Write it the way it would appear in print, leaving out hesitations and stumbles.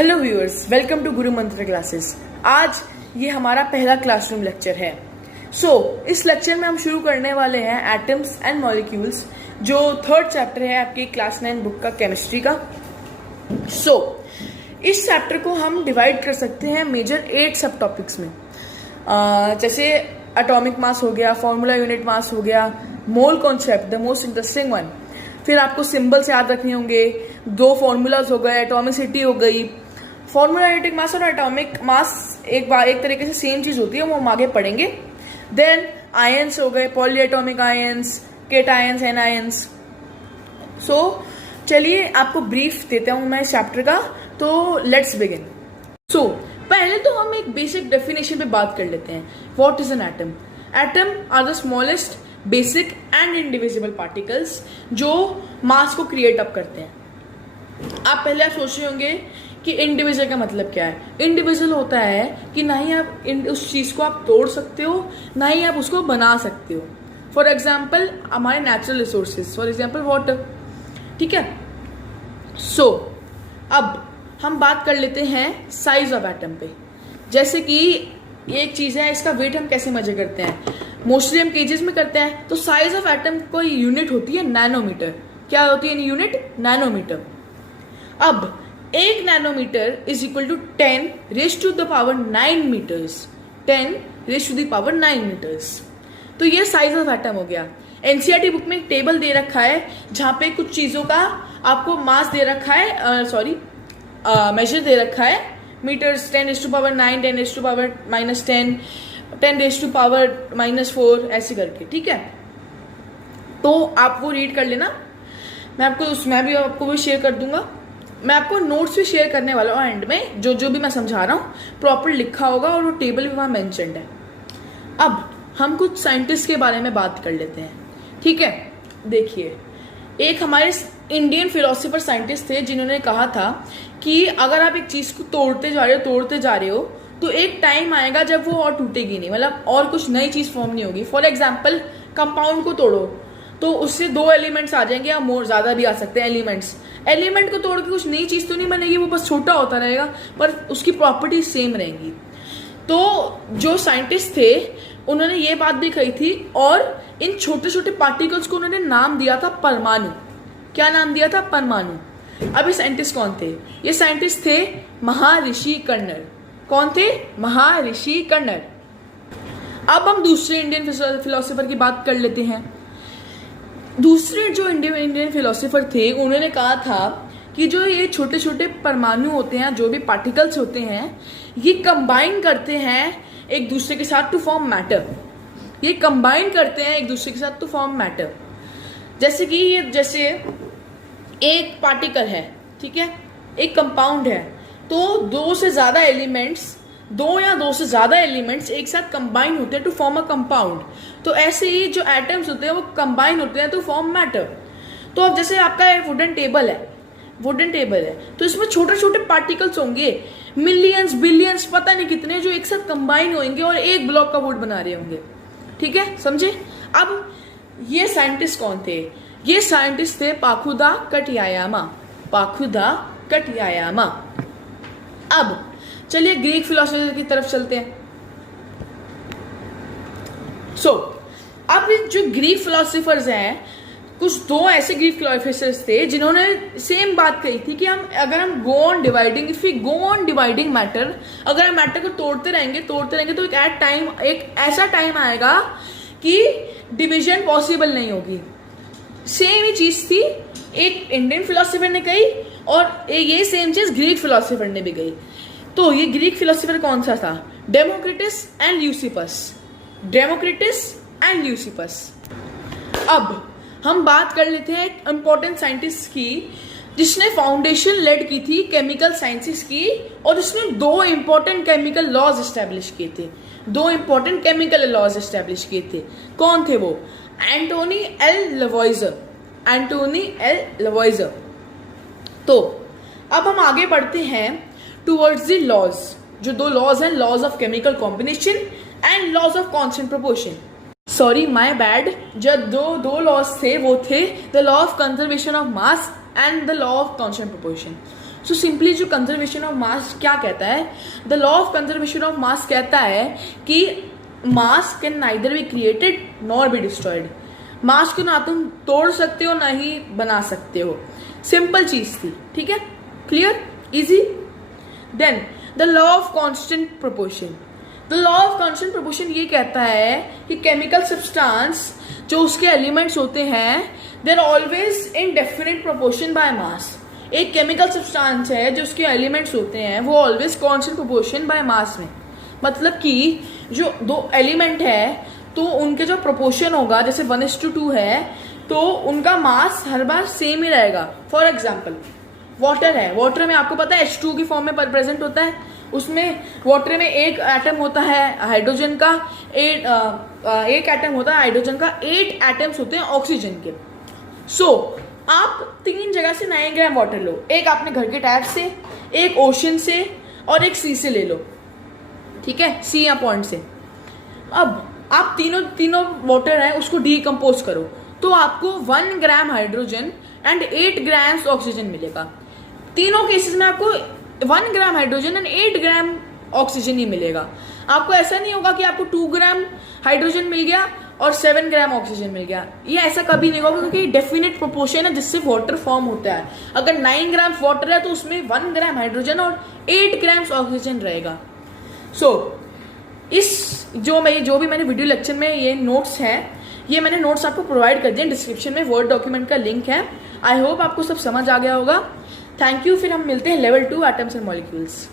Hello viewers, welcome to गुरु मंत्र classes. आज ये हमारा पहला क्लासरूम लेक्चर है। इस लेक्चर में हम शुरू करने वाले हैं एटम्स एंड मॉलिक्यूल्स, जो थर्ड चैप्टर है आपकी क्लास 9 बुक का केमिस्ट्री का। इस चैप्टर को हम डिवाइड कर सकते हैं मेजर 8 सब टॉपिक्स में। जैसे एटॉमिक मास हो गया, फॉर्मूला यूनिट मास हो गया, mole concept the most interesting one. फिर आपको सिंबल्स याद रखने होंगे, 2 फॉर्मूलाज हो गए, एटॉमिसिटी हो गई। फॉर्मूला यूनिट मास और एटॉमिक मास एक तरीके से सेम चीज होती है, वो हम आगे पढ़ेंगे। देन आयंस हो गए, poly atomic ions, cations, anions. चलिए आपको ब्रीफ देता हूं मैं इस चैप्टर का। तो लेट्स बिगिन। पहले तो हम एक बेसिक डेफिनेशन पे बात कर लेते हैं। What is an atom? Atom are the smallest basic and indivisible particles जो मास को क्रिएट अप करते हैं। आप पहले सोच रहे होंगे कि इंडिविजुअल का मतलब क्या है। इंडिविजुअल होता है कि ना ही आप उस चीज को आप तोड़ सकते हो, ना ही आप उसको बना सकते हो। फॉर एग्जाम्पल हमारे natural resources, for example water. ठीक है। अब हम बात कर लेते हैं साइज ऑफ एटम पे। जैसे कि एक चीज है, इसका वेट हम कैसे मेजर करते हैं? मोस्टली हम केजेस में करते हैं। तो साइज ऑफ एटम कोई यूनिट होती है नैनोमीटर। क्या होती है यूनिट? नैनोमीटर। अब 1 nanometre is equal to 10 raise to the power 9 metres. 10 raise to the power 9 metres. तो ये साइज ऑफ एटम हो गया। एनसीईआरटी बुक में एक टेबल दे रखा है जहां पे कुछ चीजों का आपको मास दे रखा है, मेजर दे रखा है। Metres 10 raise to power 9, 10 raise to power -10, 10 raise to power -4, ऐसे करके। ठीक है। तो आप वो रीड कर लेना। मैं भी आपको वो शेयर कर दूंगा। मैं आपको नोट्स भी शेयर करने वाला हूँ एंड में। जो भी मैं समझा रहा हूँ प्रॉपर लिखा होगा और वो टेबल भी वहां मेंशन्ड है। अब हम कुछ साइंटिस्ट के बारे में बात कर लेते हैं। ठीक है। देखिए, एक हमारे इंडियन फिलोसोफर साइंटिस्ट थे जिन्होंने कहा था कि अगर आप एक चीज को तोड़ते जा रहे हो तो एक टाइम आएगा जब वो और टूटेगी नहीं, मतलब और कुछ नई चीज फॉर्म नहीं होगी। फॉर एग्जाम्पल कंपाउंड को तोड़ो तो उससे 2 एलिमेंट्स आ जाएंगे या मोर, ज्यादा भी आ सकते हैं एलिमेंट को तोड़ के कुछ नई चीज तो नहीं बनेगी, वो बस छोटा होता रहेगा पर उसकी प्रॉपर्टी सेम रहेंगी। तो जो साइंटिस्ट थे उन्होंने ये बात भी कही थी, और इन छोटे छोटे पार्टिकल्स को उन्होंने नाम दिया था परमाणु। क्या नाम दिया था? परमाणु। अब ये साइंटिस्ट कौन थे? ये साइंटिस्ट थे महर्षि कर्णर। कौन थे? महर्षि कर्णर। अब हम दूसरे इंडियन फिलोसोफर की बात कर लेते हैं। दूसरे जो इंडियन फिलोसोफर थे उन्होंने कहा था कि जो ये छोटे छोटे परमाणु होते हैं, जो भी पार्टिकल्स होते हैं, ये कंबाइन करते हैं एक दूसरे के साथ टू फॉर्म मैटर। ये कंबाइन करते हैं एक दूसरे के साथ टू फॉर्म मैटर। जैसे कि जैसे एक पार्टिकल है, ठीक है, एक कंपाउंड है, तो 2 से ज्यादा एलिमेंट्स एक साथ कंबाइन होते हैं टू फॉर्म अ कंपाउंड। तो ऐसे ही जो एटम्स होते हैं वो कंबाइन होते हैं टू फॉर्म मैटर। तो अब जैसे आपका वुडन टेबल है तो इसमें छोटे छोटे पार्टिकल्स होंगे, मिलियंस बिलियंस पता नहीं कितने, जो एक साथ कंबाइन होंगे और एक ब्लॉक का वुड बना रहे होंगे। ठीक है, समझे? अब ये साइंटिस्ट कौन थे? ये साइंटिस्ट थे पाकुदा कटयायामा। अब चलिए ग्रीक फिलोसफर की तरफ चलते हैं। अब जो ग्रीक फिलोसफर्स हैं, कुछ 2 ऐसे ग्रीक फिलोसफर्स थे जिन्होंने सेम बात कही थी कि अगर हम गो ऑन डिवाइडिंग मैटर, अगर हम मैटर को तोड़ते रहेंगे तो एक ऐसा टाइम आएगा कि डिवीजन पॉसिबल नहीं होगी। सेम ही चीज थी एक इंडियन फिलोसफर ने कही और ये सेम चीज ग्रीक फिलोसफर ने भी कही। तो ये ग्रीक फिलोसफर कौन सा था? Democritus and Leucippus. अब हम बात कर लेते हैं एक इंपॉर्टेंट साइंटिस्ट की जिसने फाउंडेशन लेड की थी केमिकल साइंसेस की, और उसने 2 इंपॉर्टेंट केमिकल लॉज एस्टेब्लिश किए थे। कौन थे वो? Antoine L लवॉइजर। तो अब हम आगे बढ़ते हैं टुवर्ड्स द लॉज। जो 2 लॉज हैं, laws of chemical combination and laws of constant proportion. Sorry, my bad. जो दो लॉज थे वो थे the law of conservation of mass and the law of constant proportion. So simply जो conservation of mass क्या कहता है, the law of conservation of mass कहता है कि mass can neither be created nor be destroyed. Mass को ना तुम तोड़ सकते हो ना ही बना सकते हो, सिंपल चीज थी, ठीक है, clear, easy. Then the law of constant proportion, the law of constant proportion ये कहता है कि केमिकल सब्सटेंस जो उसके एलिमेंट्स होते हैं they are always in definite proportion by mass. एक केमिकल सब्सटेंस है जो उसके एलिमेंट्स होते हैं वो ऑलवेज कांस्टेंट प्रोपोर्शन बाय मास में, मतलब कि जो दो एलिमेंट है तो उनके जो प्रोपोर्शन होगा जैसे 1:2 है तो उनका मास हर बार सेम ही रहेगा। फॉर एग्जाम्पल वाटर है, वाटर में आपको पता है H2 की फॉर्म में प्रेजेंट होता है, उसमें वाटर में एक एटम होता है हाइड्रोजन का, एक एटम होता है हाइड्रोजन का, 8 एटम्स होते हैं ऑक्सीजन के। सो आप 3 जगह से 9 ग्राम वाटर लो, एक आपने घर के टैप से, एक ओशन से और एक सी से ले लो, ठीक है, सी या पॉइंट से। अब आप तीनों वाटर है उसको डीकम्पोज करो तो आपको 1 gram hydrogen and 8 grams oxygen मिलेगा। तीनों केसेस में आपको 1 gram hydrogen and 8 gram oxygen ही मिलेगा। आपको ऐसा नहीं होगा कि आपको 2 ग्राम हाइड्रोजन मिल गया और 7 ग्राम ऑक्सीजन मिल गया, ये ऐसा कभी नहीं होगा क्योंकि डेफिनेट प्रोपोर्शन है जिससे वाटर फॉर्म होता है। अगर 9 ग्राम वाटर है तो उसमें 1 ग्राम हाइड्रोजन और 8 ग्राम्स ऑक्सीजन रहेगा। सो इस जो भी मैंने वीडियो लेक्चर में ये नोट्स हैं, ये मैंने नोट्स आपको प्रोवाइड कर दिए, डिस्क्रिप्शन में वर्ड डॉक्यूमेंट का लिंक है। आई होप आपको सब समझ आ गया होगा। थैंक यू, फिर हम मिलते हैं लेवल 2 एटम्स एंड मॉलिक्यूल्स।